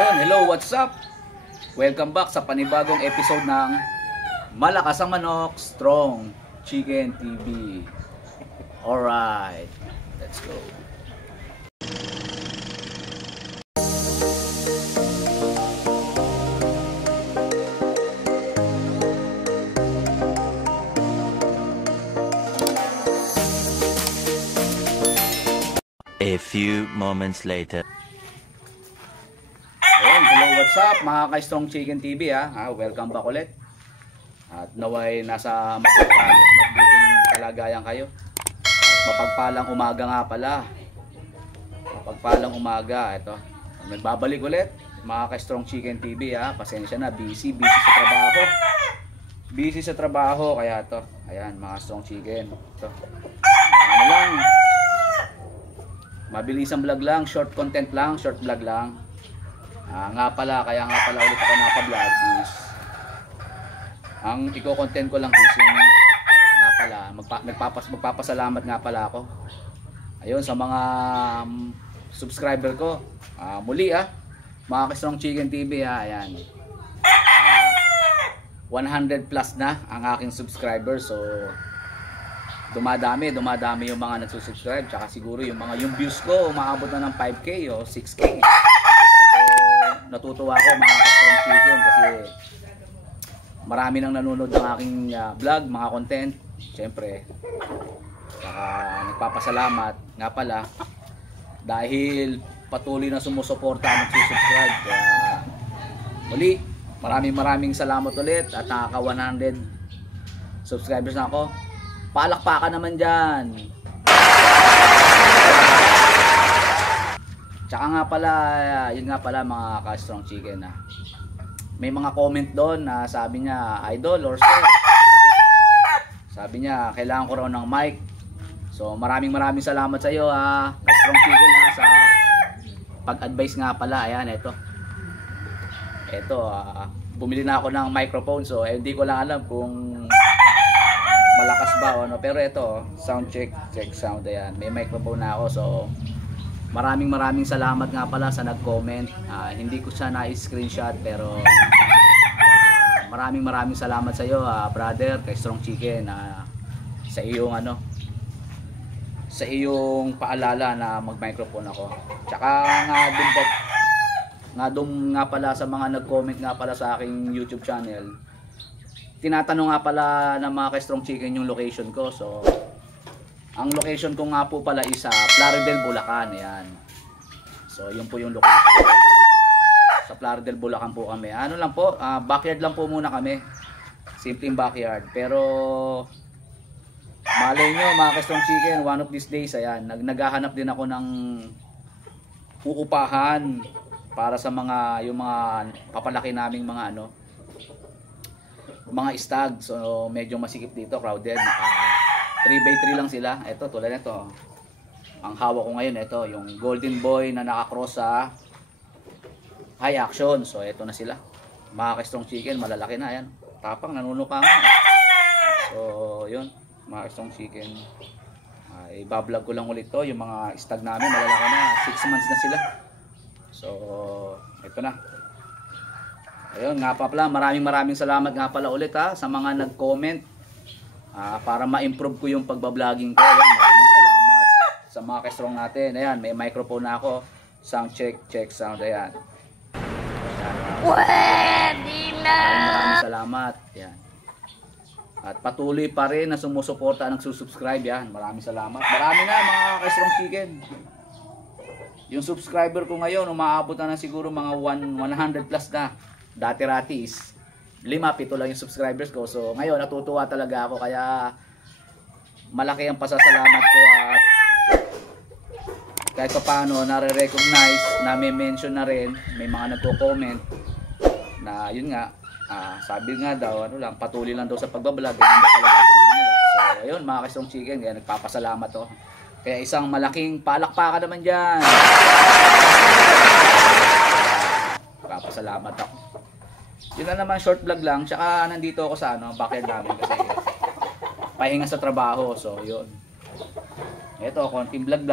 Ayun, hello, what's up? Welcome back sa panibagong episode ng Malakas ang Manok, Strong Chicken TV. Alright, let's go. A few moments later. Ayun, hello, what's up mga ka-Strong Chicken TV welcome back ulit. At naway nasa mabuting kalagayan kayo. At mapagpalang umaga nga pala. Mapagpalang umaga, ito. Nagbabalik ulit mga ka-Strong Chicken TV Pasensya na, busy sa trabaho. Busy sa trabaho kaya to. Ayan mga Strong Chicken. Ito. Ano lang. Mabilisang vlog lang, short content lang, short vlog lang. Kaya nga pala ulit ako naka-vlog is ang iko-content ko lang is yung nga pala magpapasalamat nga pala ako. Ayun sa mga subscriber ko. Muli mga ka-Strong Chicken TV ayan. 100 plus na ang aking subscriber, so dumadami yung mga nagsusubscribe, tsaka siguro yung views ko umaabot na ng 5k o 6k. So natutuwa ako mga ka-Strong Chicken kasi marami nang nanonood ng aking vlog, mga content. Siyempre nagpapasalamat nga pala dahil patuloy na sumusuporta at nagsusubscribe. Kaya muli maraming salamat ulit at nakaka 100 subscribers na ako. Palakpakan naman dyan. Tsaka nga pala, yun nga pala mga ka-Strong Chicken may mga comment doon na sabi niya, idol or sir, sabi niya kailangan ko raw ng mic. So maraming salamat sa iyo ka-Strong Chicken sa pag-advise nga pala. Ayan, ito bumili na ako ng microphone, so hindi ko lang alam kung malakas ba o ano, pero ito sound check sound. Ayan, may microphone na ako. So maraming salamat nga pala sa nag-comment. Hindi ko siya na-screenshot, pero maraming salamat sa iyo brother kay Strong Chicken sa iyong sa iyong paalala na mag-microphone ako. Tsaka nga pala sa mga nag-comment nga pala sa aking YouTube channel, tinatanong nga pala ng mga ka-Strong Chicken yung location ko. So ang location ko nga po pala is sa Plaridel, Bulacan. Ayan. So yun po yung location. Sa Plaridel, Bulacan po kami. Ano lang po, backyard lang po muna kami. Simpleng backyard. Pero malay nyo mga ka-Strong Chicken, one of these days, ayan, naghahanap din ako ng uupahan para sa yung mga papalaki naming mga mga stag. So medyo masikip dito, crowded. 3x3 lang sila. Ito, tulad nito. Ang hawak ko ngayon, ito yung Golden Boy na nakakross sa high action. So ito na sila mga ka-Strong Chicken, malalaki na. Ayan, tapang, nanunuka nga. So yun mga ka-Strong Chicken, ibablog ko lang ulit to. Yung mga stag namin malalaki na, 6 months na sila. So ito na. Ayun nga pala, maraming salamat nga pala ulit sa mga nag-comment para ma-improve ko yung pagbabloging ko. Ayan, maraming salamat sa mga ka-Strong natin. Ayan, may microphone na ako. Sound check sound. Ayan. Maraming salamat. Ayan. At patuloy pa rin na sumusuporta, nagsusubscribe. Yan, maraming salamat. Marami na mga ka-Strong Chicken. Yung subscriber ko ngayon umaabot na siguro mga 100 plus na. Dati-rati is 5-7 lang yung subscribers ko. So ngayon natutuwa talaga ako, kaya malaki ang pasasalamat ko. At kahit pa paano nare-recognize, na-mention na rin, may mga nagko-comment na yun nga, sabi nga daw patuloy lang daw sa pagbablog. So ayun mga ka-Strong Chicken, kaya nagpapasalamat to. Kaya isang malaking palakpakan naman dyan. Nagpapasalamat ako. Yun na naman, short vlog lang. Tsaka nandito ako sa backyard namin kasi pahinga sa trabaho. So yun, ito konting vlog.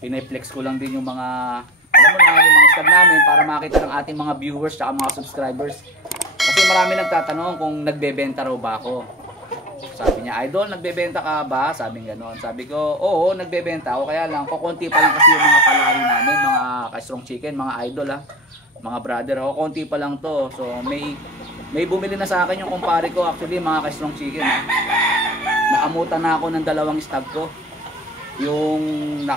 Pinay-flex ko lang din yung mga alam mo na, yung mga stag namin para makita ng ating mga viewers at mga subscribers. Kasi marami nagtatanong kung nagbebenta raw ba ako. Sabi niya, Idol, nagbebenta ka ba? Sabi nga gano'n. Sabi ko, oo, nagbebenta ako. Kaya lang, kukunti pa lang kasi yung mga palari namin, mga ka-strong chicken, mga idol ha. Mga brother, ako konti pa lang to. So, may bumili na sa akin yung kumpare ko, actually, mga ka-strong chicken ha. Naamutan na ako ng dalawang stag ko. Yung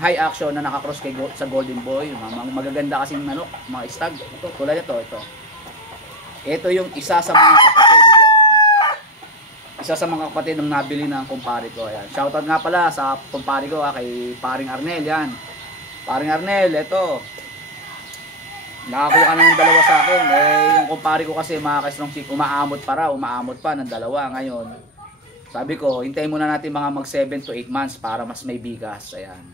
high action na naka-cross sa Golden Boy, magaganda kasing mga stag. Ito, tulad ito. Ito yung isa sa mga kapatid. Isa sa mga kapatid ng nabili ng kumpare ko. Ayan. Shoutout nga pala sa kumpare ko kay Paring Arnel. Yan. Paring Arnel, ito. Nakakuha ka na ng dalawa sa akin. Yung kumpare ko kasi mga ka-strong chick, umaamot pa ng dalawa. Ngayon, sabi ko, hintayin muna natin mga mag 7 to 8 months para mas may bigas. Ayan.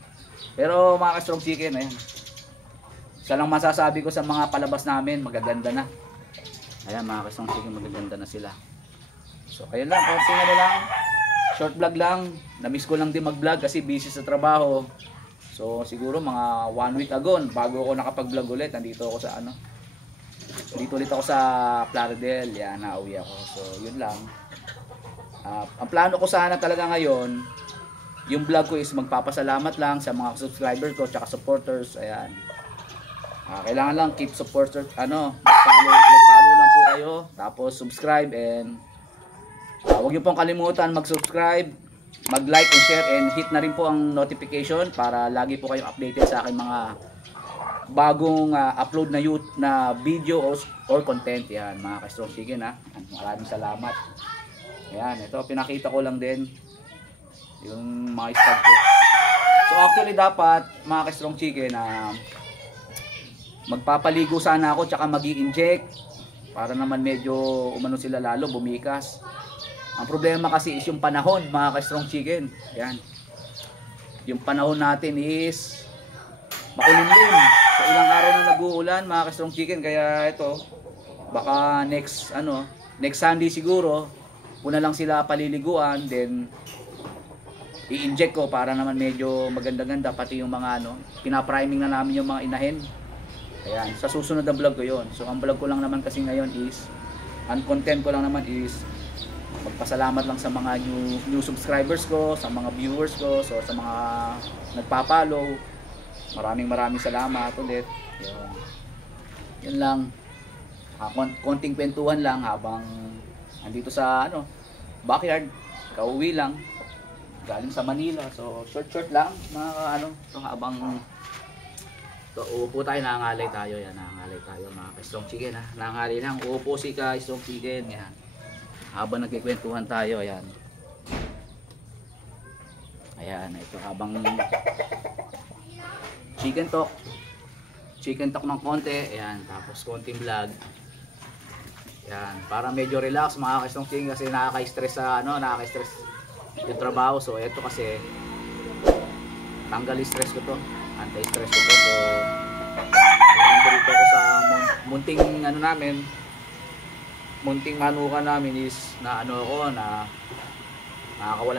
Pero mga ka-strong chicken, ayan. Isa lang masasabi ko sa mga palabas namin, magaganda na. Ayan mga ka-strong chicken, magaganda na sila. So, kaya lang, konting lang, short vlog lang. Na-miss ko lang din mag-vlog kasi busy sa trabaho. So, siguro mga 1 week ago, bago ako nakapag-vlog ulit, nandito ako sa dito ulit ako sa Plaridel. Yan, nauwi ako. So, yun lang. Ang plano ko sana talaga ngayon, yung vlog ko is magpapasalamat lang sa mga subscriber ko, tsaka supporters. Ayan. Kailangan lang keep supporters, mag-follow lang po kayo. Tapos, subscribe and huwag niyo pong kalimutan mag-subscribe, mag-like and share, and hit na rin po ang notification para lagi po kayong updated sa aking mga bagong upload na video or content. Yan mga ka-strong chicken ha. Maraming salamat. Ayan, ito pinakita ko lang din yung mga stag ko. So actually dapat mga ka-strong chicken magpapaligo sana ako tsaka mag-i-inject para naman medyo umano sila lalo bumikas. Ang problema kasi is yung panahon mga ka-strong chicken. Yan. Yung panahon natin is makulimlim. So ilang araw na nag-uulan mga ka-strong chicken. Kaya ito, baka next Sunday siguro, una lang sila paliliguan. Then, i-inject ko para naman medyo maganda-ganda. Pati yung mga pinapriming na namin yung mga inahin. Ayan, sa susunod na vlog ko yun. So ang vlog ko lang naman kasi ngayon is, ang content ko lang naman is, magpasalamat lang sa mga new subscribers ko, sa mga viewers ko, so sa mga nagpa-follow. Maraming salamat ulit. Yun lang. Konting kwentuhan lang habang andito sa backyard. Kauwi lang. Galing sa Manila. So short lang mga so habang uupo tayo, nangangalay tayo. Yan, nangangalay tayo mga ka-strong chicken ha. Nangangalay lang. Uupo si ka-strong chicken. Yan. Habang nagkikwentuhan tayo, ayan. Ayan, ito habang chicken talk ng konti, ayan, tapos konting vlog. Ayan, para medyo relax mga ka-strong chicken kasi nakaka-stress nakaka-stress yung trabaho. So ito kasi tanggal stress ko to, anti-stress ko to. So dito ko sa munting munting manukan namin is na nakakawala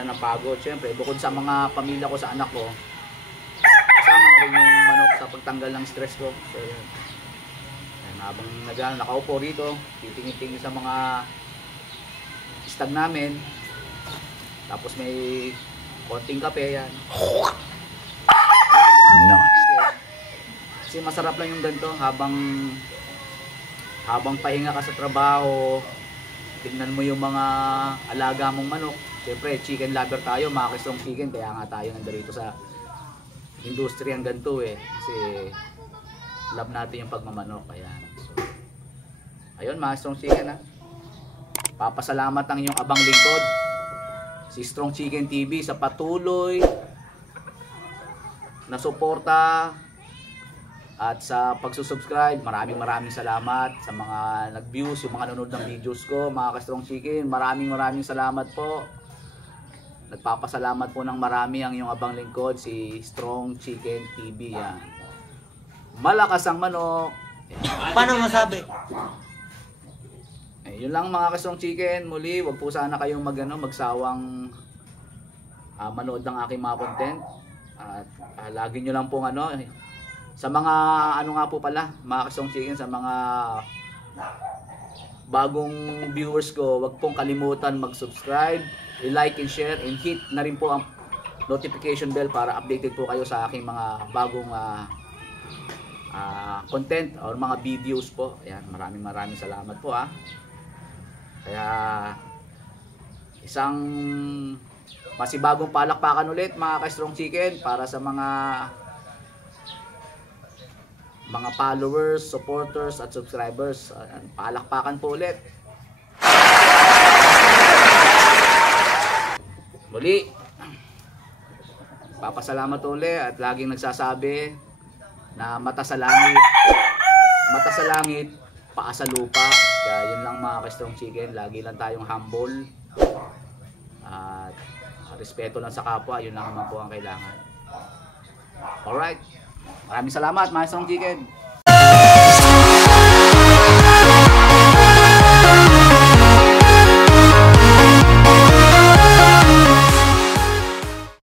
ng pagod. Siyempre, bukod sa mga pamilya ko, sa anak ko, kasama na rin yung manok sa pagtanggal ng stress ko. So yun. Habang nakaupo rito, titingin-tingin sa mga stag namin. Tapos may konting kape yan. Nice. Kasi masarap lang yung ganito habang pahinga ka sa trabaho, tingnan mo yung mga alaga mong manok. Siyempre, chicken lover tayo, mga ka-strong chicken, kaya nga tayo nandito sa industriyang ganito kasi love natin yung pagmamanok. Ayan. So, ayun mga strong chicken ha. Papasalamat ang inyong abang lingkod, si Strong Chicken TV, sa patuloy na suporta at sa pagsusubscribe. Maraming salamat sa mga nag-views, yung mga nanonood ng videos ko, mga ka-strong chicken. Maraming salamat po. Nagpapasalamat po ng marami ang iyong abang lingkod, si Strong Chicken TV. Yan. Malakas ang manok. Paano masabi? Yun lang mga ka-strong chicken. Muli, wag po sana kayong magsawang manood ng aking mga content. At lagi nyo lang pong Sa mga ano nga po pala, mga Strong Chicken, sa mga bagong viewers ko, wag pong kalimutan mag-subscribe, i-like and share, and hit na rin po ang notification bell para updated po kayo sa aking mga bagong content or mga videos po. Ayan, maraming salamat po Kaya isang masibagong palakpakan ulit mga ka-Strong Chicken para sa mga followers, supporters at subscribers. Ayan, palakpakan po ulit. Muli, papasalamat ulit at laging nagsasabi na mata sa langit, paa sa lupa. Kaya yun lang mga ka-Strong Chicken, lagi lang tayong humble at respeto lang sa kapwa, yun lang naman po ang kailangan. Alright, maraming salamat mga Strong Chicken.